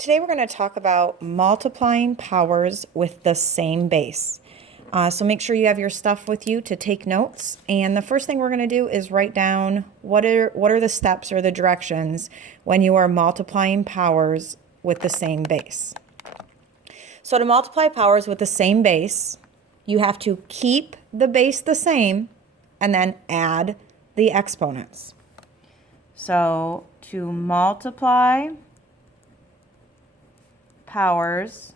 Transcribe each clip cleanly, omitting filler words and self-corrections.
Today we're going to talk about multiplying powers with the same base. So make sure you have your stuff with you to take notes. And the first thing we're going to do is write down what are the steps or the directions when you are multiplying powers with the same base. So to multiply powers with the same base, you have to keep the base the same and then add the exponents. So to multiply powers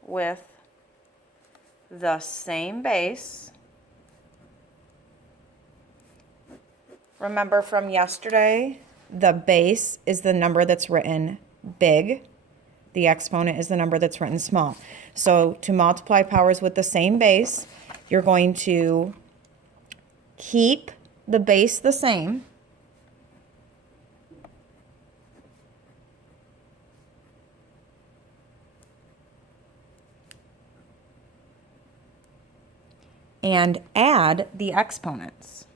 with the same base. Remember from yesterday, the base is the number that's written big. The exponent is the number that's written small. So to multiply powers with the same base, you're going to keep the base the same. And add the exponents.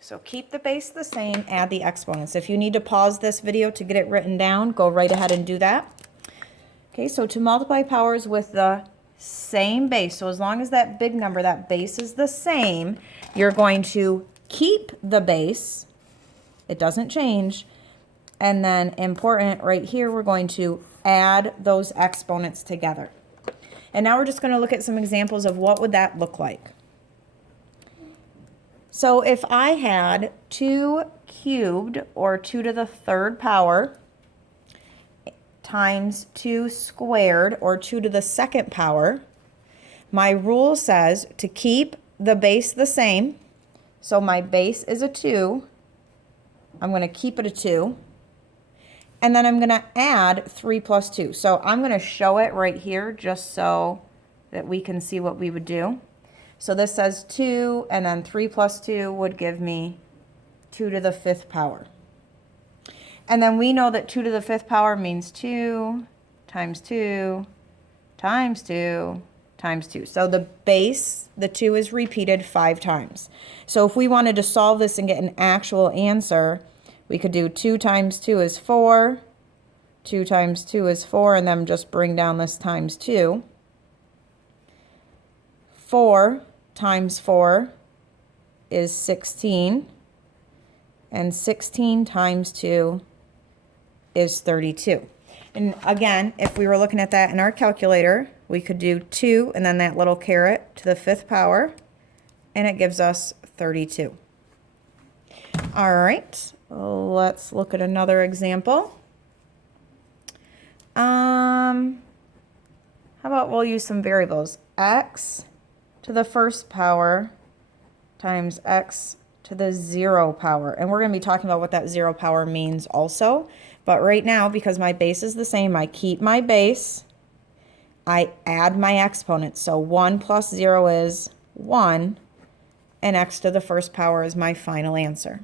So keep the base the same, add the exponents. If you need to pause this video to get it written down, go right ahead and do that. Okay, so to multiply powers with the same base, so as long as that big number, that base is the same, you're going to keep the base. It doesn't change. And then important right here, we're going to add those exponents together. And now we're just going to look at some examples of what would that look like. So if I had 2 cubed, or 2 to the third power, times 2 squared, or 2 to the second power, my rule says to keep the base the same. So my base is a 2. I'm going to keep it a 2. And then I'm going to add 3 plus 2. So I'm going to show it right here just so that we can see what we would do. So this says 2, and then 3 plus 2 would give me 2 to the 5th power. And then we know that 2 to the 5th power means 2 times 2 times 2 times 2. So the base, the 2 is repeated 5 times. So if we wanted to solve this and get an actual answer, we could do 2 times 2 is 4, 2 times 2 is 4, and then just bring down this times 2. 4 times 4 is 16, and 16 times 2 is 32. And again, if we were looking at that in our calculator, we could do 2 and then that little caret to the 5th power, and it gives us 32. All right. Let's look at another example. How about we'll use some variables. X to the first power times x to the 0 power. And we're going to be talking about what that 0 power means also. But right now, because my base is the same, I keep my base. I add my exponents. So 1 plus 0 is 1. And x to the first power is my final answer.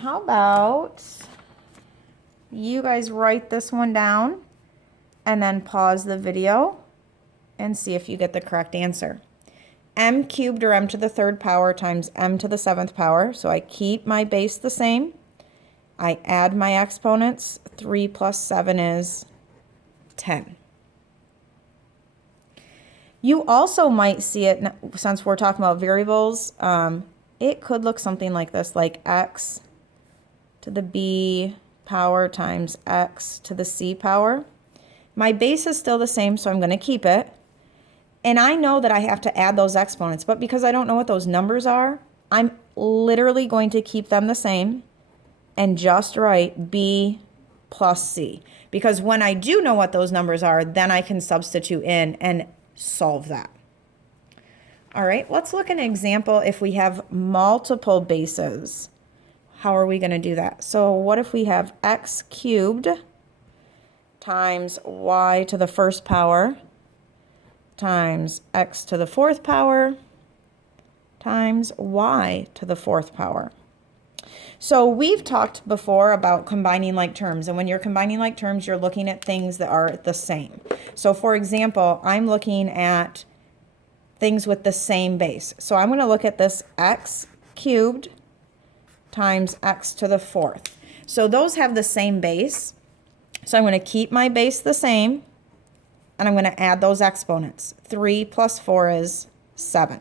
How about you guys write this one down and then pause the video and see if you get the correct answer. M cubed, or m to the third power, times m to the 7th power. So I keep my base the same. I add my exponents. 3 plus 7 is 10. You also might see it, since we're talking about variables, it could look something like this, like x to the b power times x to the c power. My base is still the same, so I'm going to keep it. And I know that I have to add those exponents, but because I don't know what those numbers are, I'm literally going to keep them the same and just write b plus c. Because when I do know what those numbers are, then I can substitute in and solve that. All right, let's look at an example if we have multiple bases. How are we going to do that? So what if we have x cubed times y to the first power times x to the 4th power times y to the 4th power? So we've talked before about combining like terms, and when you're combining like terms, you're looking at things that are the same. So for example, I'm looking at things with the same base. So I'm going to look at this x cubed times x to the fourth. So those have the same base. So I'm going to keep my base the same, and I'm going to add those exponents. 3 plus 4 is 7.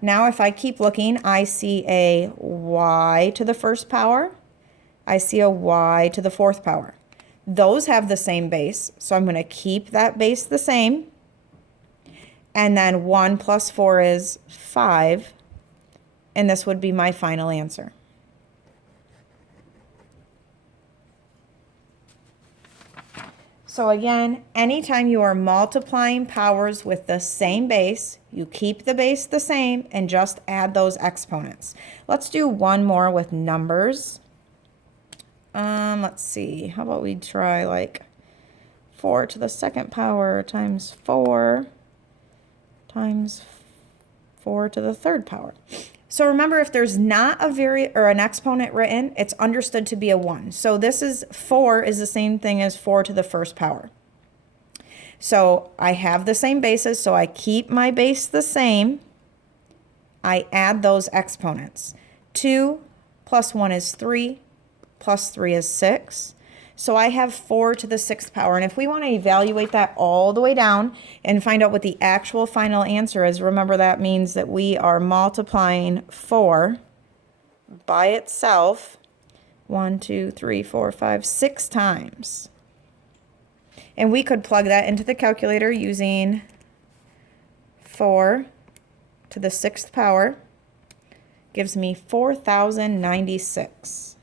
Now if I keep looking, I see a y to the first power. I see a y to the fourth power. Those have the same base, so I'm going to keep that base the same. And then 1 plus 4 is 5, and this would be my final answer. So again, anytime you are multiplying powers with the same base, you keep the base the same and just add those exponents. Let's do one more with numbers. Let's see, how about we try like 4 to the second power times 4 times 4 to the third power. So remember, if there's not an exponent written, it's understood to be a 1. So this is 4 is the same thing as 4 to the first power. So I have the same bases, so I keep my base the same. I add those exponents. 2 plus 1 is 3, plus 3 is 6. So I have 4 to the 6th power. And if we want to evaluate that all the way down and find out what the actual final answer is, remember that means that we are multiplying 4 by itself 1, 2, 3, 4, 5, 6 times. And we could plug that into the calculator using 4 to the 6th power. Gives me 4,096.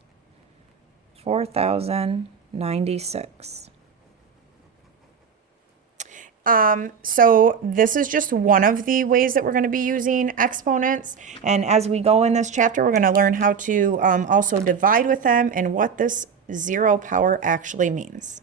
4,096. So this is just one of the ways that we're going to be using exponents. And as we go in this chapter, we're going to learn how to also divide with them and what this 0 power actually means.